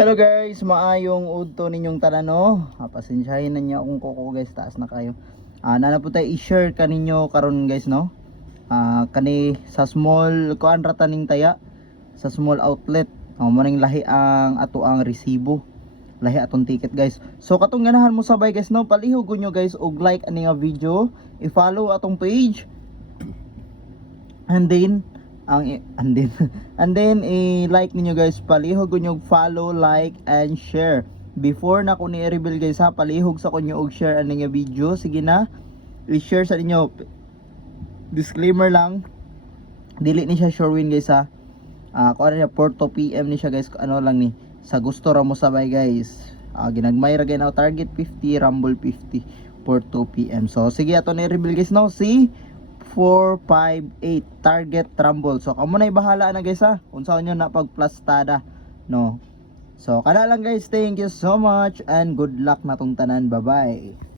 Hello guys, maayong udto ninyong tanan no. Pasensyahin na niya akong kuko guys, taas na kayo. Nana po tayo i-share kaninyo karon guys no. Kani sa small kuan rataning taya sa small outlet. Mo ning lahi ang ato ang resibo. Lahi atong ticket guys. So katong ganahan mo sabay guys no, palihog ko nyo guys og like ani nga video, i-follow atong page. And then and then i-like ninyo guys, palihog nyo follow, like and share. Before na ko ni i-reveal guys ha, palihog sa kunyo og share ani nga video. Sige na, i-share sa inyo. Disclaimer lang, dili ni siya sure win guys ha. Kung ano niya 4 to PM ni siya guys, ano lang ni sa gusto ra mo sabay guys. Ginagmay ra gyud na target 50, rumble 50 4 to PM. So sige ato ni i-reveal guys no, si 458 target rumble. So kamo na bahala na guys ha, unsaon nyo na pagplastada no. So kada lang guys, thank you so much and good luck na tong tanan. Bye bye.